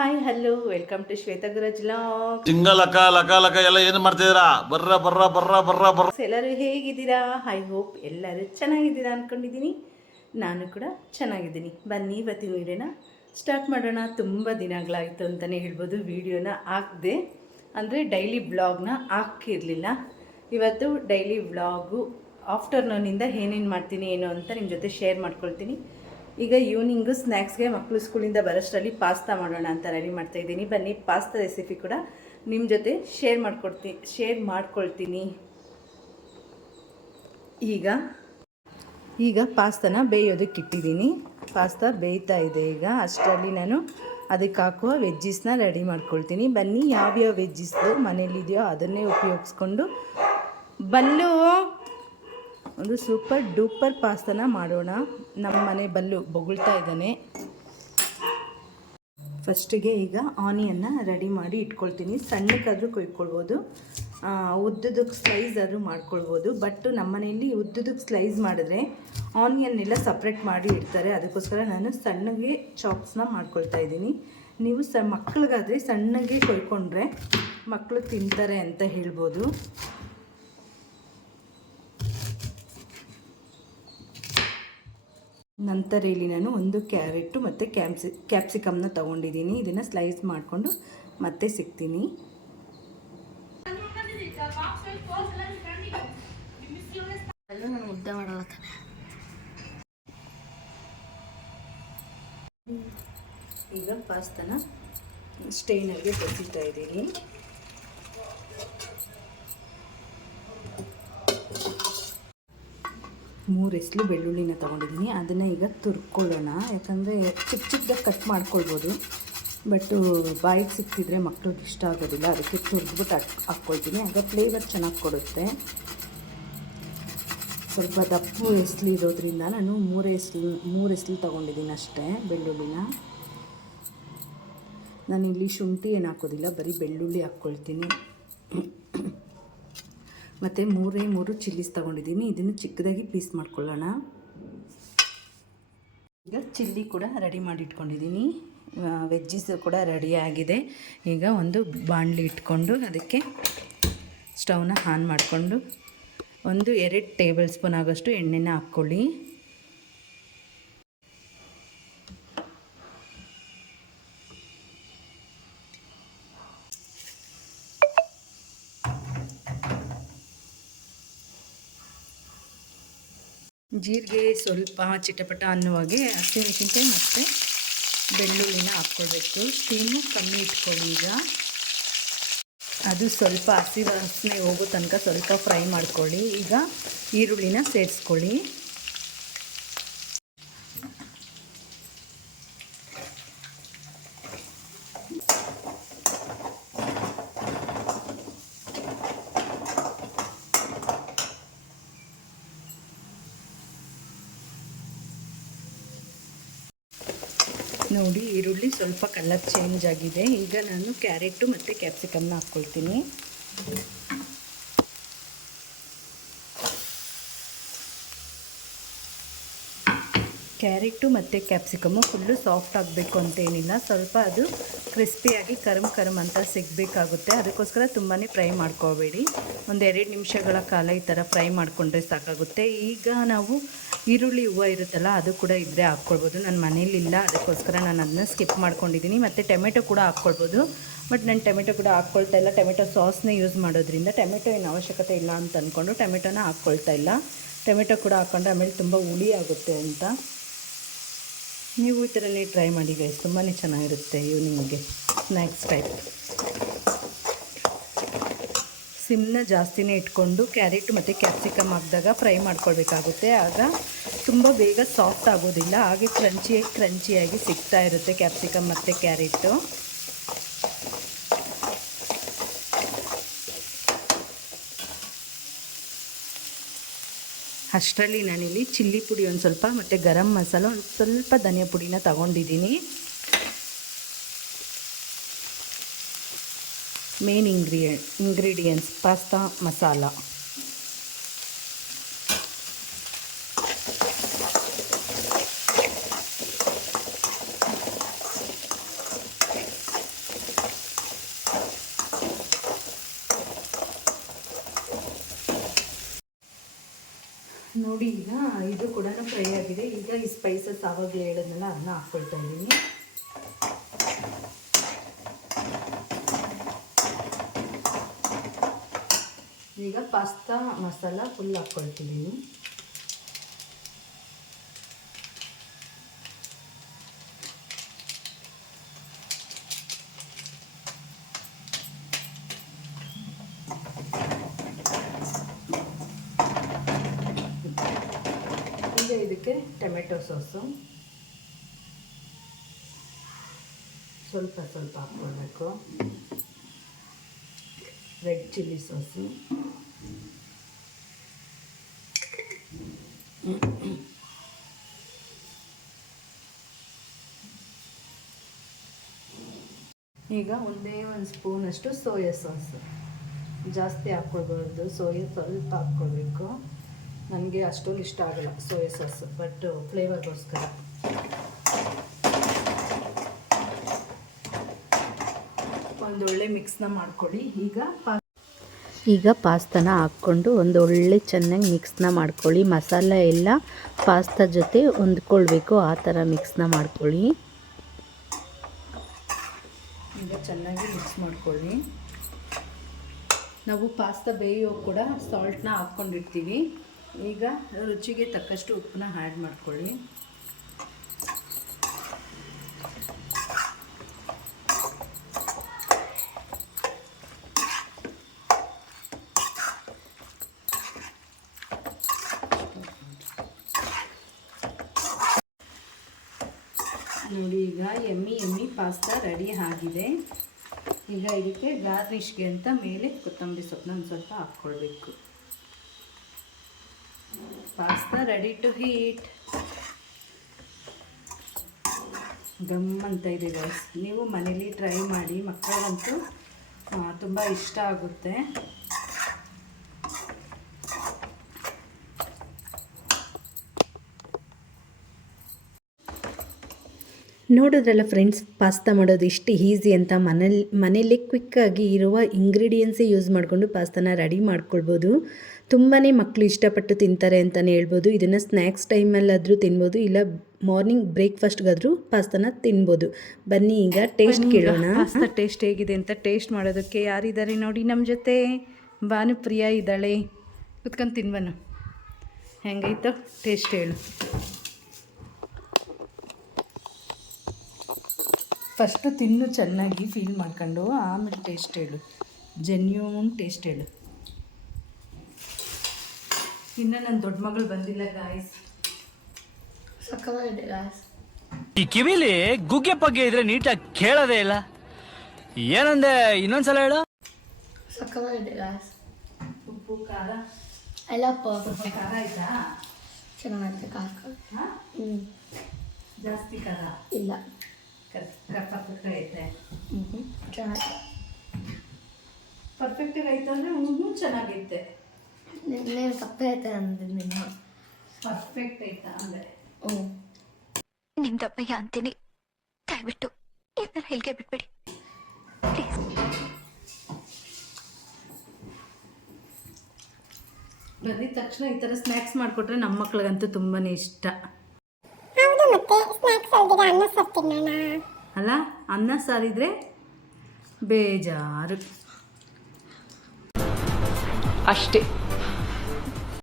Hi hello welcome to Shweta Guraj log. ಲಕ ಲಕ ಲಕ ಎಲ್ಲ ಏನು ಮಾಡ್ತಿದ್ದೀರಾ? ಬರ್ರ ಬರ್ರ ಬರ್ರ ಬರ್ರ ಬರ್ರ. ಎಲ್ಲರೂ ಹೇಗಿದ್ದೀರಾ? ಐ ಹೋಪ್ ಎಲ್ಲರೂ ಚೆನ್ನಾಗಿದ್ದೀರಾ ಅಂದ್ಕೊಂಡಿದ್ದೀನಿ. ನಾನು ಕೂಡ ಚೆನ್ನಾಗಿದ್ದೀನಿ. ಬನ್ನಿ ಇವತ್ತಿನ ವೀಡಿಯೋನ ಸ್ಟಾರ್ಟ್ ಮಾಡೋಣ. ತುಂಬ ದಿನಗಳಾಯಿತು ಅಂತಲೇ ಹೇಳ್ಬೋದು ವೀಡಿಯೋನ ಹಾಕಿದೆ, ಅಂದರೆ ಡೈಲಿ ಬ್ಲಾಗ್ನ ಹಾಕಿರಲಿಲ್ಲ. ಇವತ್ತು ಡೈಲಿ ವ್ಲಾಗು ಆಫ್ಟರ್ನೂನಿಂದ ಏನೇನು ಮಾಡ್ತೀನಿ ಏನು ಅಂತ ನಿಮ್ಮ ಜೊತೆ ಶೇರ್ ಮಾಡ್ಕೊಳ್ತೀನಿ. ಈಗ ಈವ್ನಿಂಗು ಸ್ನ್ಯಾಕ್ಸ್ಗೆ ಮಕ್ಕಳು ಸ್ಕೂಲಿಂದ ಬರೋಷ್ಟರಲ್ಲಿ ಪಾಸ್ತಾ ಮಾಡೋಣ ಅಂತ ರೆಡಿ ಮಾಡ್ತಾಯಿದ್ದೀನಿ. ಬನ್ನಿ ಪಾಸ್ತಾ ರೆಸಿಪಿ ಕೂಡ ನಿಮ್ಮ ಜೊತೆ ಶೇರ್ ಮಾಡ್ಕೊಳ್ತೀನಿ. ಈಗ ಪಾಸ್ತಾನ ಬೇಯೋದಕ್ಕೆ ಇಟ್ಟಿದ್ದೀನಿ. ಪಾಸ್ತಾ ಬೇಯ್ತಾ ಇದೆ. ಈಗ ಅಷ್ಟರಲ್ಲಿ ನಾನು ಅದಕ್ಕೆ ಹಾಕುವ ವೆಜ್ಜಿಸ್ನ ರೆಡಿ ಮಾಡ್ಕೊಳ್ತೀನಿ. ಬನ್ನಿ ಯಾವ್ಯಾವ ವೆಜ್ಜಿಸ್ದು ಮನೇಲಿದೆಯೋ ಅದನ್ನೇ ಉಪಯೋಗಿಸ್ಕೊಂಡು ಬಲ್ಲು ಒಂದು ಸೂಪರ್ ಡೂಪರ್ ಪಾಸ್ತಾನ ಮಾಡೋಣ. ನಮ್ಮ ಮನೆ ಬಲ್ಲು ಬೊಗಳ್ತಾ ಇದ್ದಾನೆ. ಫಸ್ಟಿಗೆ ಈಗ ಆನಿಯನ್ನ ರೆಡಿ ಮಾಡಿ ಇಟ್ಕೊಳ್ತೀನಿ. ಸಣ್ಣಕ್ಕಾದರೂ ಕೊಯ್ಕೊಳ್ಬೋದು, ಉದ್ದದಕ್ಕೆ ಸ್ಲೈಸ್ ಆದರೂ ಮಾಡ್ಕೊಳ್ಬೋದು. ಬಟ್ ನಮ್ಮ ಮನೆಯಲ್ಲಿ ಉದ್ದದಕ್ಕೆ ಸ್ಲೈಸ್ ಮಾಡಿದ್ರೆ ಆನಿಯನ್ನೆಲ್ಲ ಸಪ್ರೇಟ್ ಮಾಡಿ ಇಡ್ತಾರೆ. ಅದಕ್ಕೋಸ್ಕರ ನಾನು ಸಣ್ಣಗೆ ಚಾಪ್ಸ್ನ ಮಾಡ್ಕೊಳ್ತಾ ಇದ್ದೀನಿ. ನೀವು ಮಕ್ಕಳಿಗಾದರೆ ಸಣ್ಣಗೆ ಕೊಯ್ಕೊಂಡ್ರೆ ಮಕ್ಕಳು ತಿಂತಾರೆ ಅಂತ ಹೇಳ್ಬೋದು. ನಂತರ ಇಲ್ಲಿ ನಾನು ಒಂದು ಕ್ಯಾರೆಟು ಮತ್ತು ಕ್ಯಾಪ್ಸಿಕಮ್ನ ತೊಗೊಂಡಿದ್ದೀನಿ. ಇದನ್ನು ಸ್ಲೈಸ್ ಮಾಡಿಕೊಂಡು ಮತ್ತೆ ಸಿಗ್ತೀನಿ. ಈಗ ಪಾಸ್ತಾನ ಸ್ಟೈನರ್ಗೆ ಬಸಿತಾ ಇದ್ದೀನಿ. ಮೂರು ಎಸ್ಲು ಬೆಳ್ಳುಳ್ಳಿನ ತೊಗೊಂಡಿದ್ದೀನಿ. ಅದನ್ನು ಈಗ ತುರ್ಕೊಳ್ಳೋಣ. ಯಾಕಂದರೆ ಚಿಕ್ಕ ಚಿಕ್ಕದಾಗಿ ಕಟ್ ಮಾಡ್ಕೊಳ್ಬೋದು, ಬಟ್ಟು ಬಾಯಿಗೆ ಸಿಕ್ತಿದ್ರೆ ಮಕ್ಳಿಗೆ ಇಷ್ಟ ಆಗೋದಿಲ್ಲ. ಅದಕ್ಕೆ ತುರಿದ್ಬಿಟ್ಟು ಹಾಕ್ಕೊಳ್ತೀನಿ. ಆಗ ಫ್ಲೇವರ್ ಚೆನ್ನಾಗಿ ಕೊಡುತ್ತೆ. ಸ್ವಲ್ಪ ದಪ್ಪು ಎಸ್ಲು ಇರೋದ್ರಿಂದ ನಾನು ಮೂರು ಎಸ್ಲು ತೊಗೊಂಡಿದ್ದೀನಿ ಅಷ್ಟೇ ಬೆಳ್ಳುಳ್ಳಿನ. ನಾನಿಲ್ಲಿ ಶುಂಠಿ ಏನು ಹಾಕೋದಿಲ್ಲ, ಬರೀ ಬೆಳ್ಳುಳ್ಳಿ ಹಾಕ್ಕೊಳ್ತೀನಿ. ಮತ್ತು ಮೂರು ಚಿಲ್ಲೀಸ್ ತೊಗೊಂಡಿದ್ದೀನಿ. ಇದನ್ನು ಚಿಕ್ಕದಾಗಿ ಪೀಸ್ ಮಾಡ್ಕೊಳ್ಳೋಣ. ಈಗ ಚಿಲ್ಲಿ ಕೂಡ ರೆಡಿ ಮಾಡಿ ಇಟ್ಕೊಂಡಿದ್ದೀನಿ. ವೆಜ್ಜಿಸ್ ಕೂಡ ರೆಡಿ ಆಗಿದೆ. ಈಗ ಒಂದು ಬಾಣಲಿ ಇಟ್ಕೊಂಡು ಅದಕ್ಕೆ ಸ್ಟವ್ನ ಆನ್ ಮಾಡಿಕೊಂಡು 2 ಟೇಬಲ್ ಸ್ಪೂನ್ ಆಗೋಷ್ಟು ಎಣ್ಣೆನ ಹಾಕ್ಕೊಳ್ಳಿ. ಜೀರಿಗೆ ಸ್ವಲ್ಪ ಚಿಟಪಟ ಅನ್ನುವಾಗೆ ಹಸಿಮೆಣಸಿನ್ಕಾಯಿ ಮತ್ತು ಬೆಳ್ಳುಳ್ಳಿನ ಹಾಕ್ಕೊಳ್ಬೇಕು. ಸ್ಟೀಮು ಕಮ್ಮಿ ಇಟ್ಕೊಳ್ಳಿ. ಈಗ ಅದು ಸ್ವಲ್ಪ ಹಸಿ ವಾಸನೆ ಹೋಗೋ ತನಕ ಸ್ವಲ್ಪ ಫ್ರೈ ಮಾಡ್ಕೊಳ್ಳಿ. ಈಗ ಈರುಳ್ಳಿನ ಸೇರಿಸ್ಕೊಳ್ಳಿ. ನೋಡಿ, ಈರುಳ್ಳಿ ಸ್ವಲ್ಪ ಕಲರ್ ಚೇಂಜ್ ಆಗಿದೆ. ಈಗ ನಾನು ಕ್ಯಾರೆಟು ಮತ್ತು ಕ್ಯಾಪ್ಸಿಕಮ್ನ ಹಾಕ್ಕೊಳ್ತೀನಿ. ಕ್ಯಾರೆಟು ಮತ್ತು ಕ್ಯಾಪ್ಸಿಕಮ್ಮು ಫುಲ್ಲು ಸಾಫ್ಟ್ ಆಗಬೇಕು ಅಂತೇನಿಲ್ಲ, ಸ್ವಲ್ಪ ಅದು ಕ್ರಿಸ್ಪಿಯಾಗಿ ಕರಮ್ ಅಂತ ಸಿಗಬೇಕಾಗುತ್ತೆ. ಅದಕ್ಕೋಸ್ಕರ ತುಂಬಾ ಫ್ರೈ ಮಾಡ್ಕೋಬೇಡಿ. 2 ನಿಮಿಷಗಳ ಕಾಲ ಈ ಥರ ಫ್ರೈ ಮಾಡಿಕೊಂಡ್ರೆ ಸಾಕಾಗುತ್ತೆ. ಈಗ ನಾವು ಈರುಳ್ಳಿ ಹೂವು ಇರುತ್ತಲ್ಲ, ಅದು ಕೂಡ ಇದ್ದರೆ ಹಾಕ್ಕೊಳ್ಬೋದು. ನನ್ನ ಮನೇಲಿಲ್ಲ, ಅದಕ್ಕೋಸ್ಕರ ನಾನು ಅದನ್ನ ಸ್ಕಿಪ್ ಮಾಡ್ಕೊಂಡಿದ್ದೀನಿ. ಮತ್ತು ಟೊಮೆಟೊ ಕೂಡ ಹಾಕ್ಕೊಳ್ಬೋದು, ಬಟ್ ನಾನು ಟೊಮೆಟೊ ಕೂಡ ಹಾಕ್ಕೊಳ್ತಾ ಇಲ್ಲ. ಟೊಮೆಟೊ ಸಾಸ್ನೇ ಯೂಸ್ ಮಾಡೋದ್ರಿಂದ ಟೊಮೆಟೊ ಏನು ಅವಶ್ಯಕತೆ ಇಲ್ಲ ಅಂತ ಅಂದ್ಕೊಂಡು ಟೊಮೆಟೊನ ಹಾಕ್ಕೊಳ್ತಾ ಇಲ್ಲ. ಟೊಮೆಟೊ ಕೂಡ ಹಾಕ್ಕೊಂಡ್ರೆ ಆಮೇಲೆ ತುಂಬ ಹುಳಿ ಆಗುತ್ತೆ ಅಂತ. ನೀವು ಈ ಥರನೇ ಟ್ರೈ ಮಾಡಿ ಗೈಸ್, ತುಂಬಾ ಚೆನ್ನಾಗಿರುತ್ತೆ ಈವ್ನಿಂಗ್ಗೆ ಸ್ನ್ಯಾಕ್ಸ್ ಟೈಪ್. ಸಿಮ್ನ ಜಾಸ್ತಿನೇ ಇಟ್ಕೊಂಡು ಕ್ಯಾರೆಟ್ ಮತ್ತು ಕ್ಯಾಪ್ಸಿಕಮ್ ಹಾಕಿದಾಗ ಫ್ರೈ ಮಾಡ್ಕೊಳ್ಬೇಕಾಗುತ್ತೆ. ಆಗ ತುಂಬ ಬೇಗ ಸಾಫ್ಟ್ ಆಗೋದಿಲ್ಲ, ಹಾಗೆ ಕ್ರಂಚಿಯಾಗಿ ಸಿಗ್ತಾ ಇರುತ್ತೆ ಕ್ಯಾಪ್ಸಿಕಮ್ ಮತ್ತು ಕ್ಯಾರೆಟು. ಅಷ್ಟರಲ್ಲಿ ನಾನಿಲ್ಲಿ ಚಿಲ್ಲಿ ಪುಡಿ ಒಂದು ಸ್ವಲ್ಪ ಮತ್ತು ಗರಂ ಮಸಾಲ ಒಂದು ಸ್ವಲ್ಪ ಧನಿಯಾ ಪುಡಿನ ತಗೊಂಡಿದ್ದೀನಿ. Main ingredients pasta masala. ನೋಡಿ ಈಗ ಇದು ಕೂಡ ಫ್ರೈ ಆಗಿದೆ. ಈಗ ಈ ಸ್ಪೈಸಸ್ ಆವಾಗಲೇ ಹೇಳಿದ್ನಲ್ಲ ಅದನ್ನ ಹಾಕ್ಕೊಳ್ತಾ ಇದ್ದೀನಿ. ಈಗ ಪಾಸ್ತಾ ಮಸಾಲ ಫುಲ್ ಹಾಕ್ಕೊಳ್ತಿದ್ದೀನಿ. ಈಗ ಇದಕ್ಕೆ ಟೊಮೆಟೊ ಸಾಸು ಸ್ವಲ್ಪ ಸ್ವಲ್ಪ ಹಾಕ್ಕೊಳ್ಬೇಕು. ರೆಡ್ ಚಿಲ್ಲಿ ಸಾಸು, ಈಗ ಒಂದೇ ಒಂದು ಸ್ಪೂನಷ್ಟು ಸೋಯಾ ಸಾಸು. ಜಾಸ್ತಿ ಹಾಕ್ಕೊಳ್ಬಾರ್ದು, ಸೋಯಾ ಸ್ವಲ್ಪ ಹಾಕ್ಕೊಳ್ಬೇಕು. ನನಗೆ ಅಷ್ಟೊಂದು ಇಷ್ಟ ಆಗಲ್ಲ ಸೋಯಾ ಸಾಸು, ಬಟ್ ಫ್ಲೇವರ್ಗೋಸ್ಕರ. ಒಂದೊಳ್ಳೆ ಮಿಕ್ಸ್ನ ಮಾಡ್ಕೊಳ್ಳಿ. ಈಗ ಪಾಸ್ತಾನ ಹಾಕ್ಕೊಂಡು ಒಂದೊಳ್ಳೆ ಚೆನ್ನಾಗಿ ಮಿಕ್ಸ್ನ ಮಾಡ್ಕೊಳ್ಳಿ. ಮಸಾಲ ಎಲ್ಲ ಪಾಸ್ತಾ ಜೊತೆ ಹೊಂದ್ಕೊಳ್ಬೇಕು, ಆ ಥರ ಮಿಕ್ಸ್ನ ಮಾಡ್ಕೊಳ್ಳಿ. ಈಗ ಚೆನ್ನಾಗಿ ಮಿಕ್ಸ್ ಮಾಡ್ಕೊಳ್ಳಿ. ನಾವು ಪಾಸ್ತಾ ಬೇಯೋ ಕೂಡ ಸಾಲ್ಟ್ನ ಹಾಕ್ಕೊಂಡಿರ್ತೀವಿ. ಈಗ ರುಚಿಗೆ ತಕ್ಕಷ್ಟು ಉಪ್ಪನ್ನ ಆ್ಯಡ್ ಮಾಡ್ಕೊಳ್ಳಿ. ನೋಡಿ ಈಗ ಎಮ್ಮಿ ಪಾಸ್ತಾ ರೆಡಿ ಆಗಿದೆ. ಈಗ ಇದಕ್ಕೆ ಗಾರ್ನಿಷ್ಗೆ ಅಂತ ಮೇಲೆ ಕೊತ್ತಂಬರಿ ಸೊಪ್ಪನ್ನ ಒಂದು ಸ್ವಲ್ಪ ಹಾಕ್ಕೊಳ್ಬೇಕು. Pasta ready to heat. ಗಮ್ ಅಂತ ಇದೆ ಗೈಸ್. ನೀವು ಮನೇಲಿ ಟ್ರೈ ಮಾಡಿ, ಮಕ್ಕಳಿಗಂತೂ ತುಂಬ ಇಷ್ಟ ಆಗುತ್ತೆ. ನೋಡಿದ್ರಲ್ಲ ಫ್ರೆಂಡ್ಸ್, ಪಾಸ್ತಾ ಮಾಡೋದು ಇಷ್ಟು ಈಸಿ ಅಂತ. ಮನೇಲಿ ಕ್ವಿಕ್ಕಾಗಿ ಇರುವ ಇಂಗ್ರೀಡಿಯೆಂಟ್ಸೇ ಯೂಸ್ ಮಾಡಿಕೊಂಡು ಪಾಸ್ತಾನ ರೆಡಿ ಮಾಡ್ಕೊಳ್ಬೋದು. ತುಂಬಾ ಮಕ್ಕಳು ಇಷ್ಟಪಟ್ಟು ತಿಂತಾರೆ ಅಂತಲೇ ಹೇಳ್ಬೋದು. ಇದನ್ನು ಸ್ನ್ಯಾಕ್ಸ್ ಟೈಮಲ್ಲಾದರೂ ತಿನ್ಬೋದು, ಇಲ್ಲ ಮಾರ್ನಿಂಗ್ ಬ್ರೇಕ್ಫಾಸ್ಟ್ಗಾದರೂ ಪಾಸ್ತಾನ ತಿನ್ಬೋದು. ಬನ್ನಿ ಈಗ ಟೇಸ್ಟ್ ಕೇಳೋಣ. ಪಾಸ್ತಾ ಟೇಸ್ಟ್ ಹೇಗಿದೆ ಅಂತ ಟೇಸ್ಟ್ ಮಾಡೋದಕ್ಕೆ ಯಾರಿದ್ದಾರೆ ನೋಡಿ ನಮ್ಮ ಜೊತೆ. ಭಾನುಪ್ರಿಯಾ ಇದ್ದಾಳೆ, ಕುತ್ಕೊಂಡು ತಿನ್ಬನು. ಹೆಂಗಾಯ್ತು ಟೇಸ್ಟ್ ಹೇಳು. ಫಸ್ಟು ತಿನ್ನು ಚೆನ್ನಾಗಿ ಫೀಲ್ ಮಾಡ್ಕೊಂಡು, ಆಮೇಲೆ ಟೇಸ್ಟ್ ಹೇಳು. ಜೆನ್ಯೂನ್ ಟೇಸ್ಟ್ ಹೇಳು. ಇನ್ನು ನನ್ನ ದೊಡ್ಡ ಮಗಳು ಬಂದಿಲ್ಲ ಗಾಯ್ಸ್. ಸಕ್ಕತ್ತಾಗಿದೆ ಗಾಯ್ಸ್. ಈ ಕಿವಿಲಿ ಗುಗ್ಗೆ ಪಗ್ಗೆ ಇದ್ರೆ ನೀಟಾಗಿ ಕೇಳೋದೇ ಇಲ್ಲ. ಏನಂದೆ ಇನ್ನೊಂದ್ಸಲ ಹೇಳು. ಸಕ್ಕತ್ತಾಗಿದೆ ಗಾಯ್ಸ್. ಉಪ್ಪು ಖಾರ ಎಲ್ಲ ಸ್ವಲ್ಪ ಖಾರ ಆಯ್ತಾ? ಚೆನ್ನಾಗೈತೆ ಖಾರ. ಜಾಸ್ತಿ ಖಾರ ಇಲ್ಲ, ಪರ್ಫೆಕ್ಟ್ ಐತೆ. ಚೆನ್ನಾಗಿದೆ. ಪರ್ಫೆಕ್ಟಾಗಿ ಆಯ್ತು ಅಂದರೆ ಚೆನ್ನಾಗೈತೆ. ನೀನು ತಪ್ಪೇ ಐತೆ ಅಂದಿದ್ದು ನೀನು. ಪರ್ಫೆಕ್ಟ್ ಆಯ್ತಾ ಅಂದರೆ ನಿಮ್ದಪ್ಪಯ್ಯ ಅಂತೀನಿ. ದಯವಿಟ್ಟು ಇದನ್ನ ಹೇಳಿಕೆ ಬಿಟ್ಬಿಡಿ ಪ್ಲೀಸ್. ಬಂದಿದ ತಕ್ಷಣ ಈ ಥರ ಸ್ನ್ಯಾಕ್ಸ್ ಮಾಡಿಕೊಟ್ರೆ ನಮ್ಮ ಮಕ್ಳಿಗಂತೂ ತುಂಬಾ ಇಷ್ಟ ಅಲ್ಲ. ಅನ್ನ ಸಾರಿದ್ರೆ ಬೇಜಾರು ಅಷ್ಟೇ.